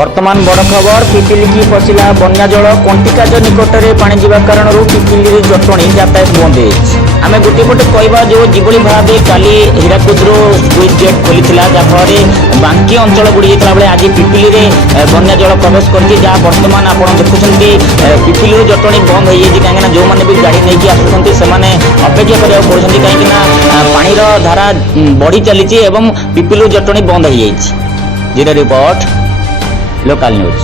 वर्तमान बड़ खबर पिपिली की पशिला बन्या जल कंटिकाज निकट में पानी जावा कारण पिपिली जटणी यातायात बंद आम गोटे पटे कहवा जो जीवरी भाव काली हीराकुद्र स्लुइस गेट खोली जहाँफल बांकी अंचल बुड़ी जाता बेले आज पिपिली में बन्या जल प्रवेश करती जहाँ बर्तमान आप देखुं पिपिली जटणी बंद हो कहीं जो मैंने भी गाड़ी नहीं आसुँच से अपेक्षा करा पड़े कहीं पानी धारा बढ़ी चली पिपिली जटणी बंद हो। Report local news.